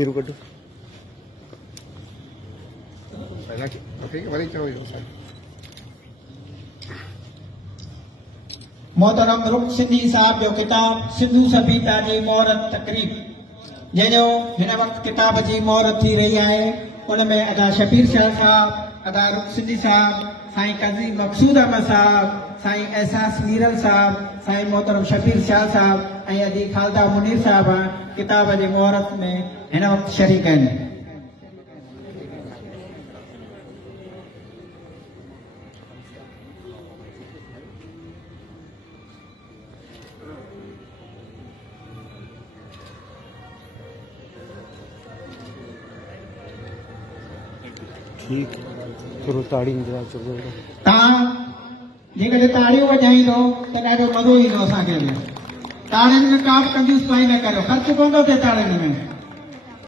तस्वीरूं कढो। मोहतरम रुख सिंधी साहब जो किताब सिंधु सभ्यता जी मोहरत तकरीब जंहिंजो हिन वक़्तु किताब जी मोहरत थी रही है, उनमें अदा शबीर शाह साहब, अदा रुख सिंधी साहब, साईं काज़ी मकसूद अहमद साहब, साईं एहसास मीरल साहब, साईं मोहतरम शबीर शाह साहब ऐं अदी खालदा मुनीर साहब किताब जी मोहरत में हिन वक़्तु शरीक आहिनि। ठीक थोरो ताड़ी इंतज़ार चुको तव्हां जेकॾहिं ताड़ियूं वॼाईंदो त ॾाढो मज़ो ईंदो असांखे। ताड़ियुनि में का बि कंजूसपाई न करियो, ख़र्चु कोन थो थिए ताड़ियुनि में।